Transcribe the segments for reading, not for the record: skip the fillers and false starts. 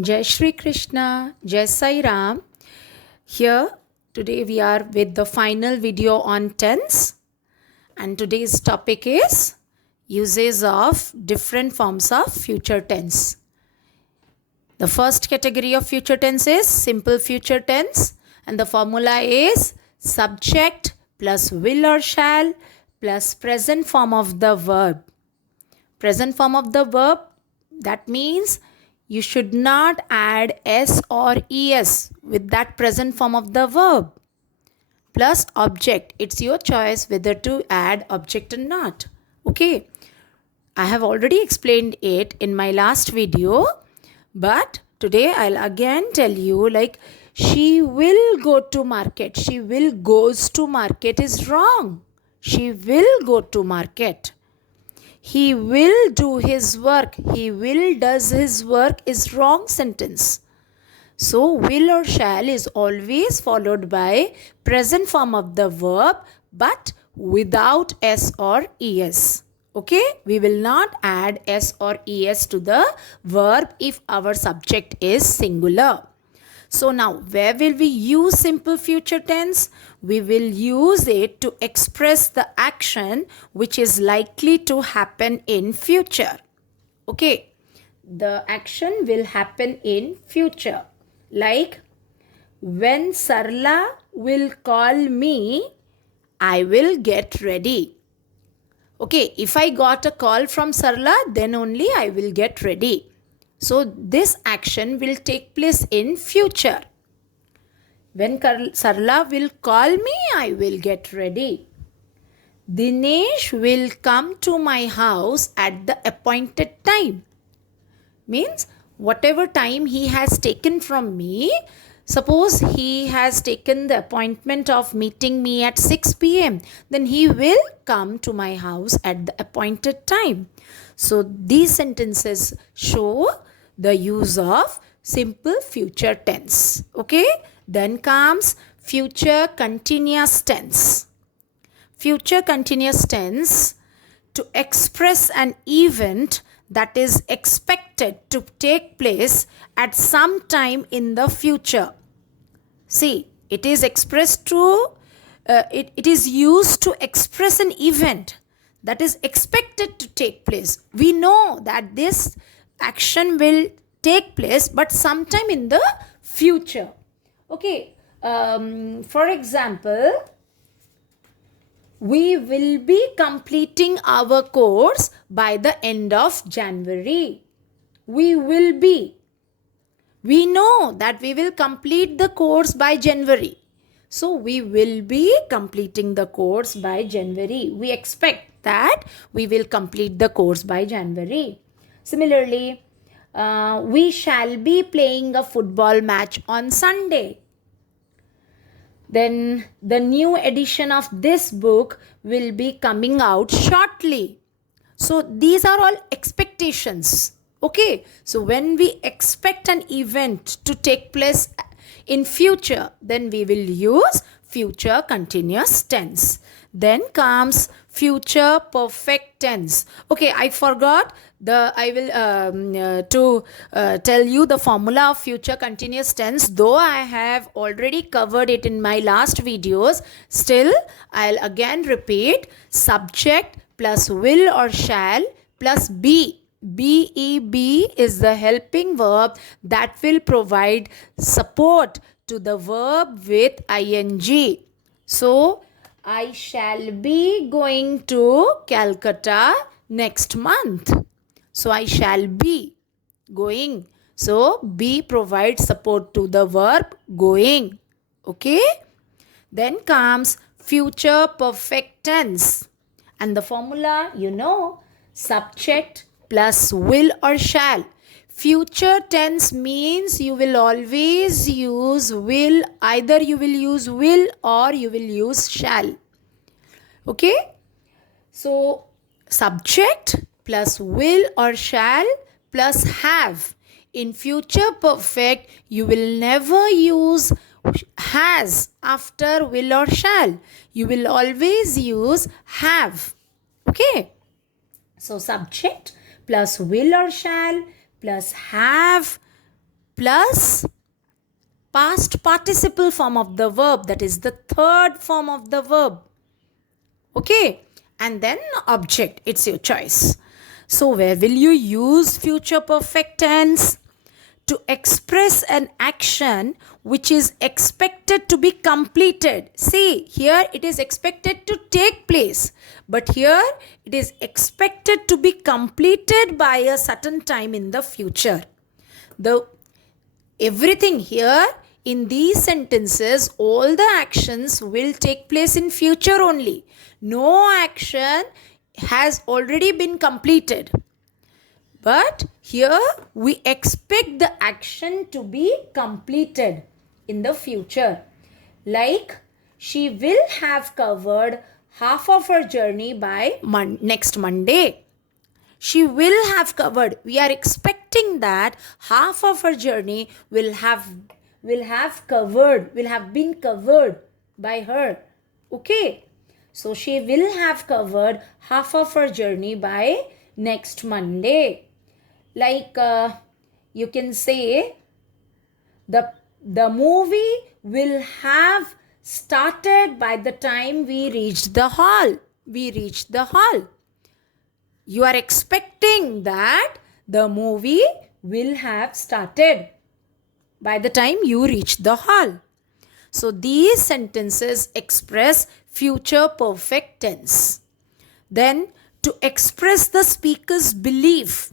Jai Shri Krishna, Jai Sai Ram. Here, today we are with the final video on tense, and today's topic is uses of different forms of future tense. The first category of future tense is simple future tense, and the formula is subject plus will or shall plus present form of the verb. Present form of the verb, that means you should not add s or es with that present form of the verb. Plus object. It's your choice whether to add object or not. Okay. I have already explained it in my last video, but today I'll again tell you, like, she will go to market. She will goes to market is wrong. She will go to market. He will do his work. He will does his work is wrong sentence. So will or shall is always followed by present form of the verb but without s or es. Okay, we will not add s or es to the verb if our subject is singular. So now, where will we use simple future tense? We will use it to express the action which is likely to happen in future. Okay, the action will happen in future. Like, when Sarla will call me, I will get ready. Okay, if I got a call from Sarla, then only I will get ready. So this action will take place in future. When Sarla will call me, I will get ready. Dinesh will come to my house at the appointed time. Means whatever time he has taken from me, suppose he has taken the appointment of meeting me at 6 p.m. Then he will come to my house at the appointed time. So these sentences show the use of simple future tense. Okay. Then comes future continuous tense. Future continuous tense to express an event that is expected to take place at some time in the future. See, it is expressed to, it is used to express an event that is expected to take place. We know that this action will take place, but sometime in the future. Okay, for example, we will be completing our course by the end of January. We will be. We know that we will complete the course by January. So we will be completing the course by January. We expect that we will complete the course by January. Similarly, we shall be playing a football match on Sunday. Then the new edition of this book will be coming out shortly. So these are all expectations. Okay. So when we expect an event to take place in future, then we will use future continuous tense. Then comes future perfect tense. Okay, I forgot I will tell you the formula of future continuous tense. Though I have already covered it in my last videos, still I'll again repeat: subject plus will or shall plus be. BEB is the helping verb that will provide support to the verb with ing. So, I shall be going to Calcutta next month. So, I shall be going. So, be provides support to the verb going. Okay. Then comes future perfect tense. And the formula, you know, subject plus will or shall. Future tense means you will always use will. Either you will use will or you will use shall. Okay. So, subject plus will or shall plus have. In future perfect, you will never use has after will or shall. You will always use have. Okay. So, subject plus will or shall plus have plus past participle form of the verb, that is the third form of the verb. Okay, and then object, it's your choice. So where will you use future perfect tense? To express an action which is expected to be completed. See, here it is expected to take place, but here it is expected to be completed by a certain time in the future. Everything here in these sentences, all the actions will take place in future only. No action has already been completed. But here we expect the action to be completed in the future. Like, she will have covered half of her journey by next Monday. She will have covered. We are expecting that half of her journey will have been covered by her. Okay. So she will have covered half of her journey by next Monday. Like you can say the movie will have started by the time we reached the hall. You are expecting that the movie will have started by the time you reach the hall. So these sentences express future perfect tense. Then to express the speaker's belief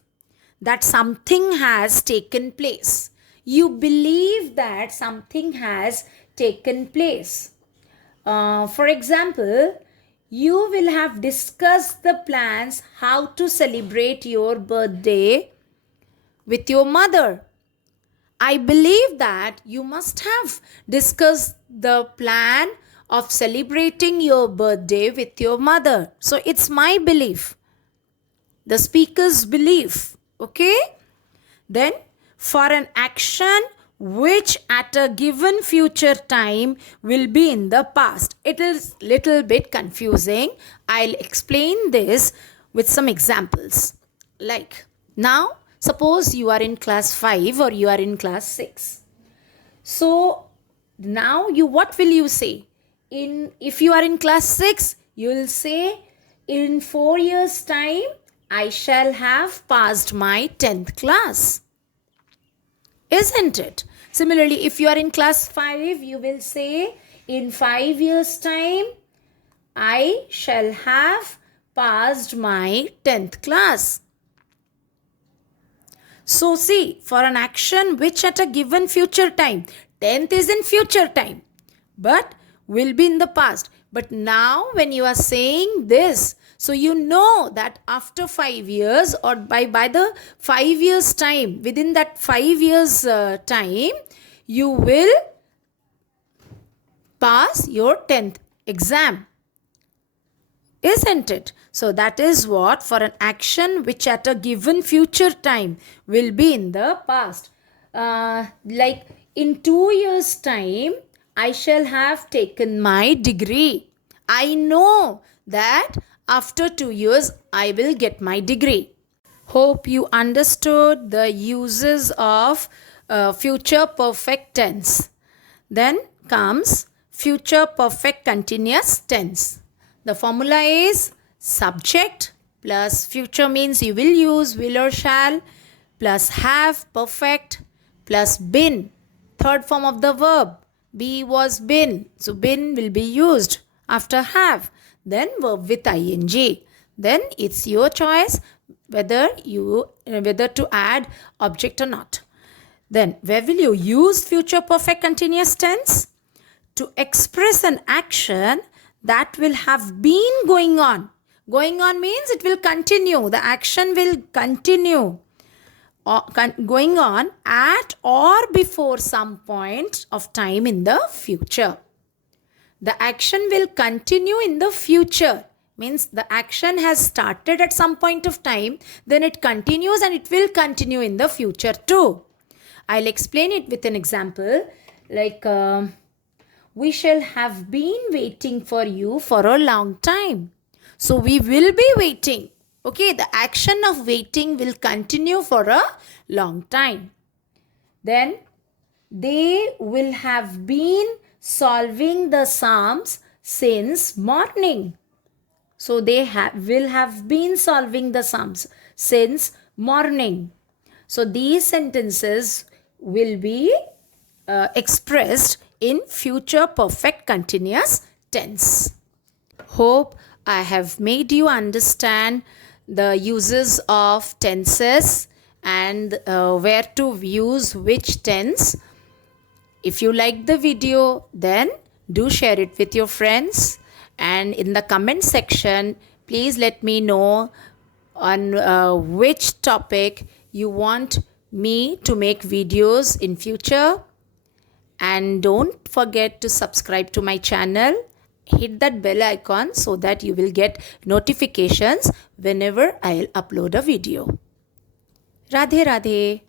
that something has taken place. You believe that something has taken place. For example, you will have discussed the plans how to celebrate your birthday with your mother. I believe that you must have discussed the plan of celebrating your birthday with your mother. So it's my belief, the speaker's belief. Okay? Then for an action which at a given future time will be in the past. It is little bit confusing. I'll explain this with some examples. Like, now suppose you are in class 5 or you are in class 6. So now what will you say? If you are in class 6, you will say, in 4 years time I shall have passed my 10th class. Isn't it? Similarly, if you are in class 5, you will say, in 5 years time I shall have passed my 10th class. So see, for an action which at a given future time, 10th is in future time, but will be in the past. But now when you are saying this, so you know that after 5 years or by the 5 years time, within that 5 years time, you will pass your 10th exam. Isn't it? So that is what, for an action which at a given future time will be in the past. Like, in 2 years time, I shall have taken my degree. I know that after 2 years, I will get my degree. Hope you understood the uses of future perfect tense. Then comes future perfect continuous tense. The formula is subject plus future means you will use will or shall, plus have perfect, plus been, third form of the verb. Be was been. So been will be used after have. Then verb with ing. Then it's your choice whether to add object or not. Then where will you use future perfect continuous tense? To express an action that will have been going on. Going on means it will continue. The action will continue. Going on at or before some point of time in the future. The action will continue in the future. Means the action has started at some point of time, then it continues and it will continue in the future too. I'll explain it with an example. Like, we shall have been waiting for you for a long time. So we will be waiting. Okay, the action of waiting will continue for a long time. then they will have been solving the Psalms since morning. So they will have been solving the Psalms since morning. So these sentences will be expressed in future perfect continuous tense. Hope I have made you understand the uses of tenses and where to use which tense. If you like the video, then do share it with your friends, and in the comment section please let me know on which topic you want me to make videos in future. And don't forget to subscribe to my channel. Hit that bell icon so that you will get notifications whenever I'll upload a video. Radhe Radhe.